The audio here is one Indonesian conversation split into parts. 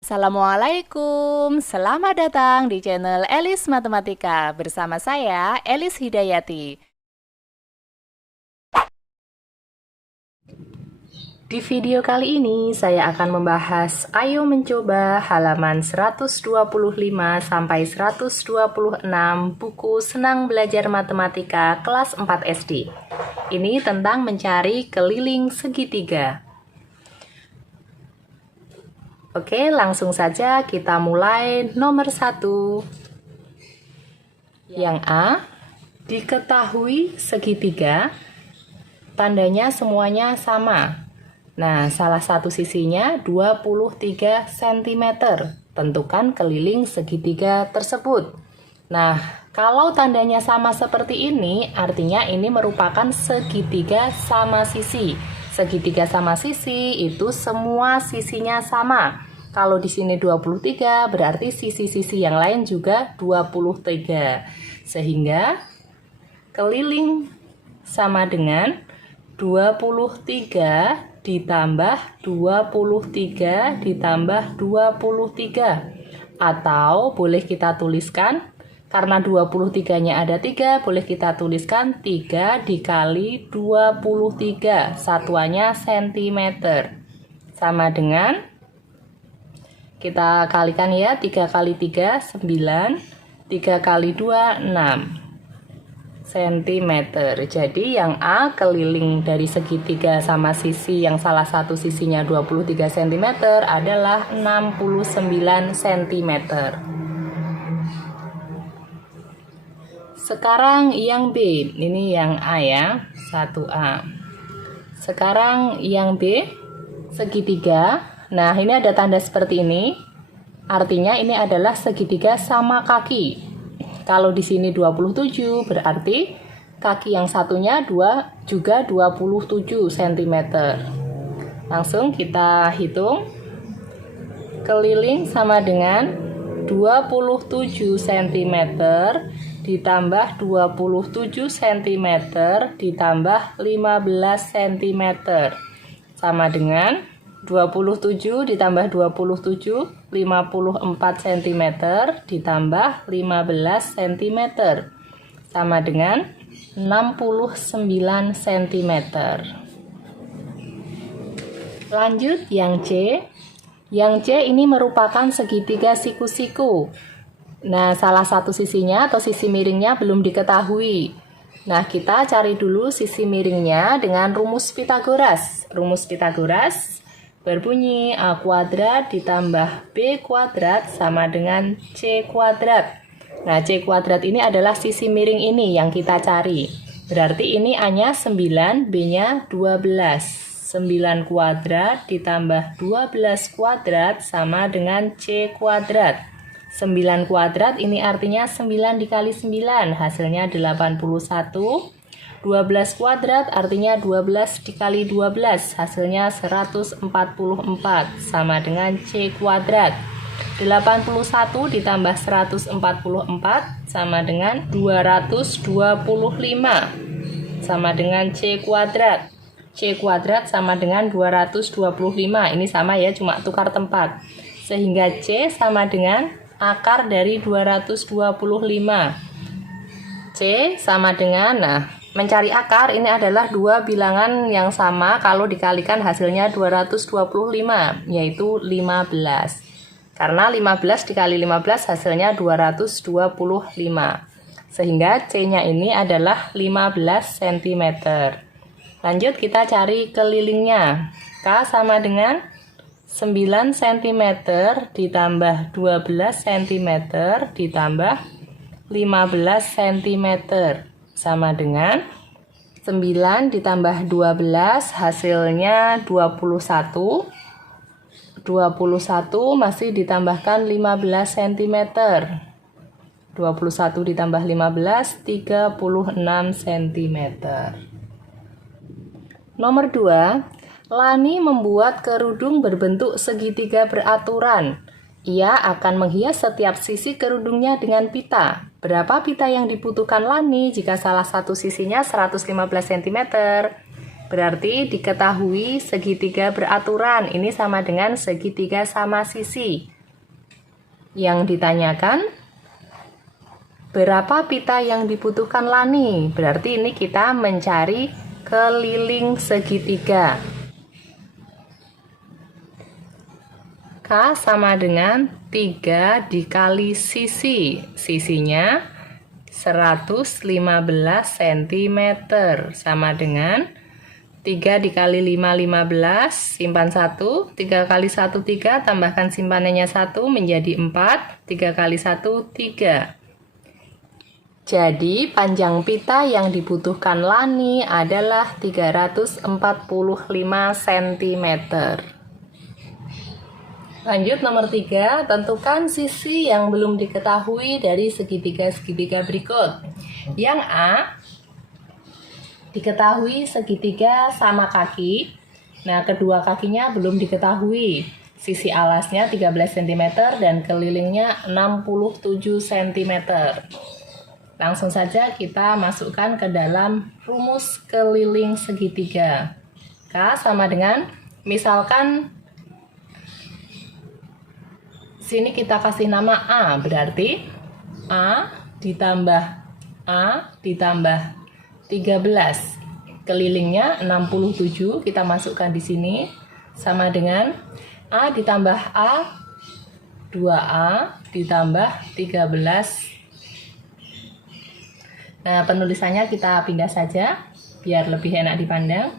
Assalamualaikum, selamat datang di channel Elis Matematika. Bersama saya, Elis Hidayati. Di video kali ini, saya akan membahas Ayo Mencoba halaman 125 sampai 126 buku Senang Belajar Matematika kelas 4 SD. Ini tentang mencari keliling segitiga. Oke, langsung saja kita mulai. Nomor 1. Yang A, diketahui segitiga, tandanya semuanya sama. Nah, salah satu sisinya 23 cm. Tentukan keliling segitiga tersebut. Nah, kalau tandanya sama seperti ini, artinya ini merupakan segitiga sama sisi. Segitiga sama sisi itu semua sisinya sama. Kalau di sini 23, berarti sisi-sisi yang lain juga 23. Sehingga keliling sama dengan 23 ditambah 23 ditambah 23. Atau boleh kita tuliskan, karena 23-nya ada 3, boleh kita tuliskan 3 dikali 23, satuannya cm. Sama dengan, kita kalikan ya, 3 kali 3, 9, 3 kali 2, 6 cm. Jadi yang A, keliling dari segitiga sama sisi yang salah satu sisinya 23 cm adalah 69 cm. Sekarang yang B, ini yang A ya, 1A. Sekarang yang B, segitiga. Nah, ini ada tanda seperti ini. Artinya ini adalah segitiga sama kaki. Kalau di sini 27, berarti kaki yang satunya juga 27 cm. Langsung kita hitung. Keliling sama dengan 27 cm ditambah 27 cm ditambah 15 cm. Sama dengan 27 ditambah 27, 54 cm ditambah 15 cm. Sama dengan 69 cm. Lanjut yang C. Yang C ini merupakan segitiga siku-siku. Nah, salah satu sisinya atau sisi miringnya belum diketahui. Nah, kita cari dulu sisi miringnya dengan rumus Pythagoras. Rumus Pythagoras berbunyi A kuadrat ditambah B kuadrat sama dengan C kuadrat. Nah, C kuadrat ini adalah sisi miring ini yang kita cari. Berarti ini A-nya 9, B-nya 12. 9 kuadrat ditambah 12 kuadrat sama dengan C kuadrat. 9 kuadrat ini artinya 9 dikali 9, hasilnya 81. 12 kuadrat artinya 12 dikali 12, hasilnya 144, sama dengan C kuadrat. 81 ditambah 144 sama dengan 225, sama dengan C kuadrat. C kuadrat sama dengan 225, ini sama ya, cuma tukar tempat. Sehingga C sama dengan akar dari 225. C sama dengan, nah, mencari akar ini adalah dua bilangan yang sama kalau dikalikan hasilnya 225, yaitu 15. Karena 15 dikali 15 hasilnya 225. Sehingga C-nya ini adalah 15 cm. Lanjut kita cari kelilingnya. K sama dengan 9 cm ditambah 12 cm ditambah 15 cm. Sama dengan 9 ditambah 12 hasilnya 21. 21 masih ditambahkan 15 cm. 21 ditambah 15, 36 cm. Nomor 2, Lani membuat kerudung berbentuk segitiga beraturan. Ia akan menghias setiap sisi kerudungnya dengan pita. Berapa pita yang dibutuhkan Lani jika salah satu sisinya 115 cm? Berarti diketahui segitiga beraturan. Ini sama dengan segitiga sama sisi. Yang ditanyakan, berapa pita yang dibutuhkan Lani? Berarti ini kita mencari keliling segitiga. K sama dengan 3 dikali sisi. Sisinya 115 cm. Sama dengan 3 dikali 5, 15, simpan 1, 3 kali 1, 3, tambahkan simpanannya 1, menjadi 4, 3 kali 1, 3. Jadi, panjang pita yang dibutuhkan Lani adalah 345 cm. Lanjut nomor 3, tentukan sisi yang belum diketahui dari segitiga-segitiga berikut. Yang A, diketahui segitiga sama kaki. Nah, kedua kakinya belum diketahui. Sisi alasnya 13 cm dan kelilingnya 67 cm. Langsung saja kita masukkan ke dalam rumus keliling segitiga. K sama dengan, misalkan sini kita kasih nama A, berarti A ditambah 13. Kelilingnya 67, kita masukkan di sini sama dengan A ditambah A, 2A ditambah 13. Nah, penulisannya kita pindah saja biar lebih enak dipandang.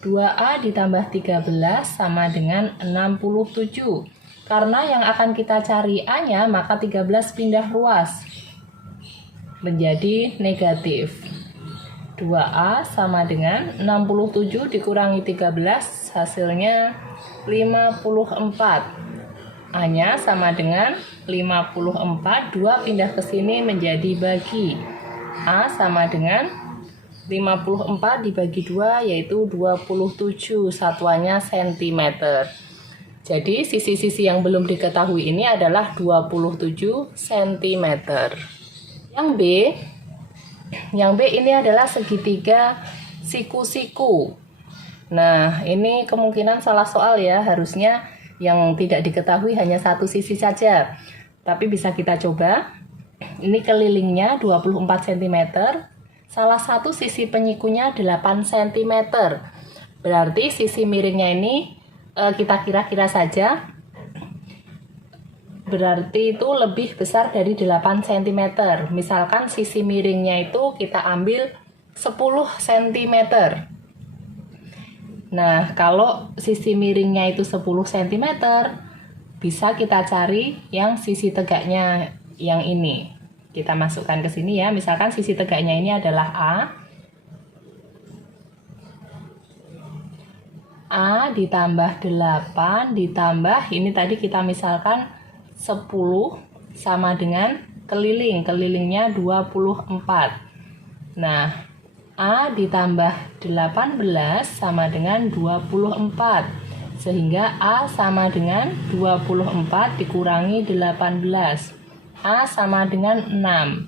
2A ditambah 13 sama dengan 67. Karena yang akan kita cari A-nya, maka 13 pindah ruas menjadi negatif. 2A sama dengan 67 dikurangi 13, hasilnya 54. A-nya sama dengan 54, 2 pindah ke sini menjadi bagi. A sama dengan 54 dibagi 2, yaitu 27, satuannya cm. Jadi sisi-sisi yang belum diketahui ini adalah 27 cm. Yang B ini adalah segitiga siku-siku. Nah, ini kemungkinan salah soal ya, harusnya yang tidak diketahui hanya satu sisi saja. Tapi bisa kita coba. Ini kelilingnya 24 cm. Salah satu sisi penyikunya 8 cm. Berarti sisi miringnya ini kita kira-kira saja. Berarti itu lebih besar dari 8 cm. Misalkan sisi miringnya itu kita ambil 10 cm. Nah, kalau sisi miringnya itu 10 cm, bisa kita cari yang sisi tegaknya yang ini. Kita masukkan ke sini ya. Misalkan sisi tegaknya ini adalah A. A ditambah 8 ditambah, ini tadi kita misalkan 10 sama dengan keliling. Kelilingnya 24. Nah, A ditambah 18 sama dengan 24. Sehingga A sama dengan 24 dikurangi 18. A sama dengan 6.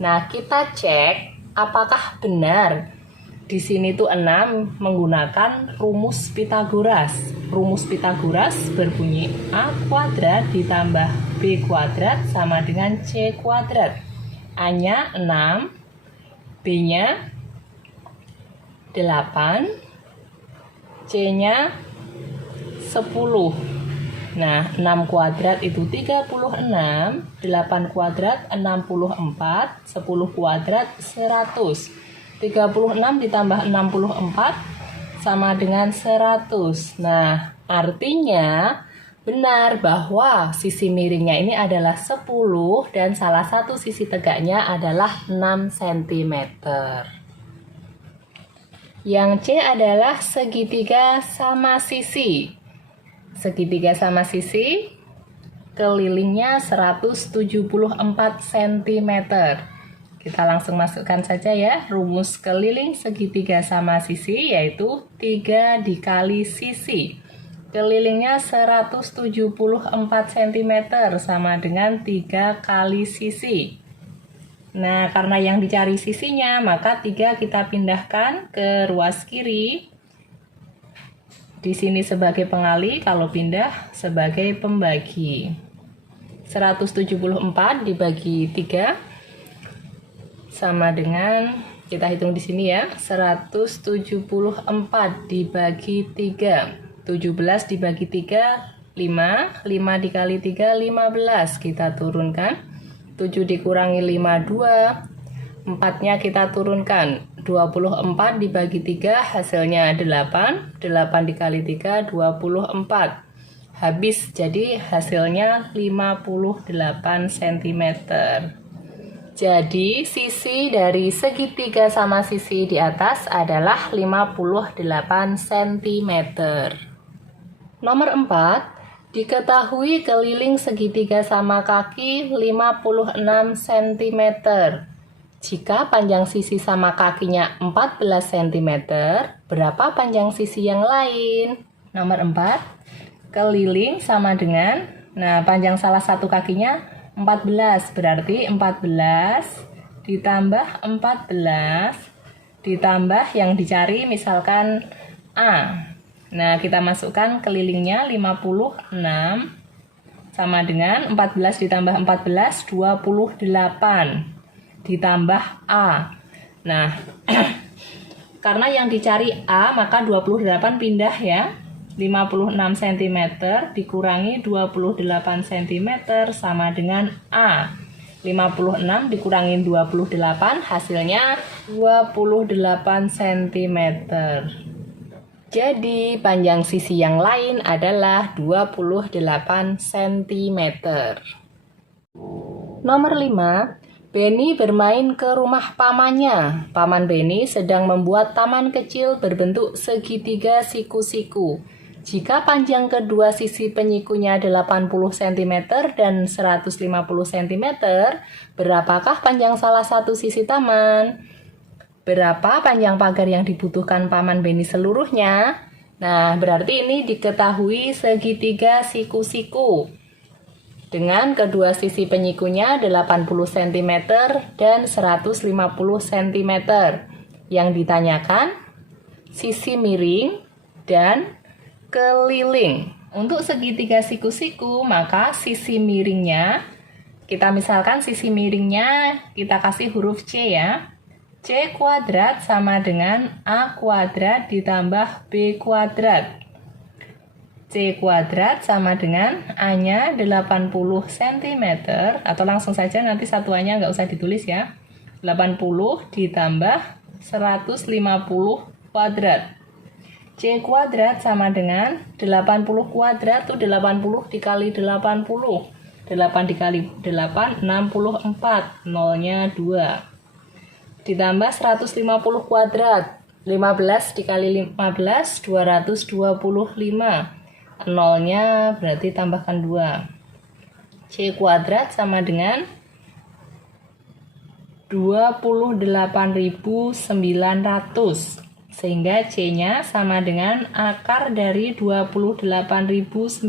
Nah, kita cek apakah benar di sini tuh 6 menggunakan rumus Pitagoras. Rumus Pitagoras berbunyi A kuadrat ditambah B kuadrat sama dengan C kuadrat. A-nya 6, B-nya 8, C-nya 10. Nah, 6 kuadrat itu 36, 8 kuadrat 64, 10 kuadrat 100. 36 ditambah 64 sama dengan 100. Nah, artinya benar bahwa sisi miringnya ini adalah 10 dan salah satu sisi tegaknya adalah 6 cm. Yang C adalah segitiga sama sisi. Segitiga sama sisi, kelilingnya 174 cm. Kita langsung masukkan saja ya, rumus keliling segitiga sama sisi yaitu 3 dikali sisi. Kelilingnya 174 cm sama dengan 3 kali sisi. Nah, karena yang dicari sisinya, maka 3 kita pindahkan ke ruas kiri. Di sini sebagai pengali, kalau pindah sebagai pembagi. 174 dibagi 3 sama dengan, kita hitung di sini ya, 174 dibagi 3. 17 dibagi 3, 5. 5 dikali 3, 15. Kita turunkan. 7 dikurangi 5, 2. 4-nya kita turunkan. 24 dibagi 3 hasilnya 8. 8 dikali 3 24. Habis, jadi hasilnya 58 cm. Jadi sisi dari segitiga sama sisi di atas adalah 58 cm. Nomor 4, diketahui keliling segitiga sama kaki 56 cm. Jika panjang sisi sama kakinya 14 cm, berapa panjang sisi yang lain? Nomor 4, keliling sama dengan, panjang salah satu kakinya 14, berarti 14 ditambah 14 ditambah yang dicari misalkan A. Nah, kita masukkan kelilingnya 56 sama dengan 14 ditambah 14, 28 ditambah A. Nah, karena yang dicari A, maka 28 pindah ya. 56 cm dikurangi 28 cm sama dengan A. 56 dikurangi 28 hasilnya 28 cm. Jadi panjang sisi yang lain adalah 28 cm. Nomor 5, Benny bermain ke rumah pamannya. Paman Benny sedang membuat taman kecil berbentuk segitiga siku-siku. Jika panjang kedua sisi penyikunya 80 cm dan 150 cm, berapakah panjang salah satu sisi taman? Berapa panjang pagar yang dibutuhkan Paman Benny seluruhnya? Nah, berarti ini diketahui segitiga siku-siku. Dengan kedua sisi penyikunya 80 cm dan 150 cm. Yang ditanyakan sisi miring dan keliling. Untuk segitiga siku-siku, maka sisi miringnya, kita misalkan sisi miringnya kita kasih huruf C ya. C kuadrat sama dengan A kuadrat ditambah B kuadrat. C kuadrat sama dengan A-nya 80 cm, atau langsung saja nanti satuannya nggak usah ditulis ya. 80 ditambah 150 kuadrat. C kuadrat sama dengan 80 kuadrat itu 80 dikali 80. 8 dikali 8, 64. Nolnya 2. Ditambah 150 kuadrat. 15 dikali 15, 225. Nolnya berarti tambahkan 2. C kuadrat sama dengan 28.900. Sehingga C-nya sama dengan akar dari 28.900.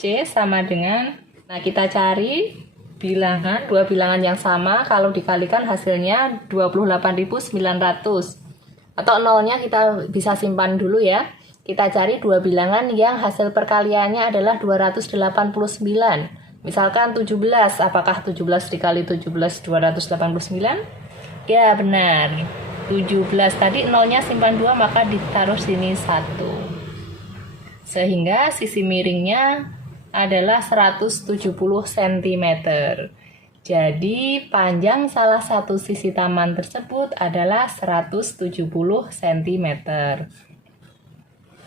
C sama dengan, nah kita cari bilangan, dua bilangan yang sama, kalau dikalikan hasilnya 28.900. Atau nolnya kita bisa simpan dulu ya. Kita cari dua bilangan yang hasil perkaliannya adalah 289. Misalkan 17, apakah 17 dikali 17 289? Ya benar. 17 tadi nolnya simpan 2, maka ditaruh sini 1. Sehingga sisi miringnya adalah 170 cm. Jadi panjang salah satu sisi taman tersebut adalah 170 cm.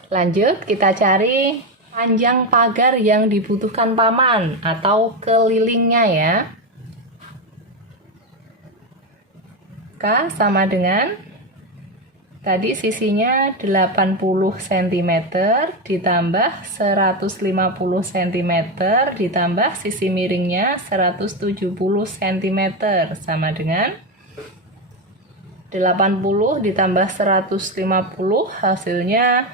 Lanjut, kita cari panjang pagar yang dibutuhkan paman atau kelilingnya ya. K sama dengan, tadi sisinya 80 cm ditambah 150 cm ditambah sisi miringnya 170 cm sama dengan 80 ditambah 150 hasilnya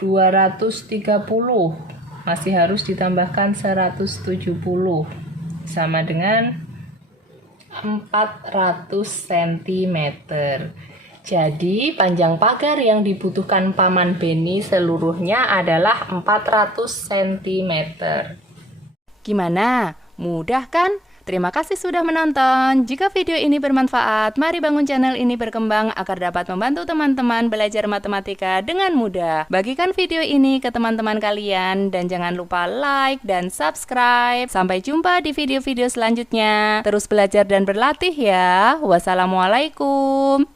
230. Masih harus ditambahkan 170 sama dengan 400 cm. Jadi, panjang pagar yang dibutuhkan Paman Beni seluruhnya adalah 400 cm. Gimana? Mudah kan? Terima kasih sudah menonton. Jika video ini bermanfaat, mari bangun channel ini berkembang agar dapat membantu teman-teman belajar matematika dengan mudah. Bagikan video ini ke teman-teman kalian dan jangan lupa like dan subscribe. Sampai jumpa di video-video selanjutnya. Terus belajar dan berlatih ya. Wassalamualaikum.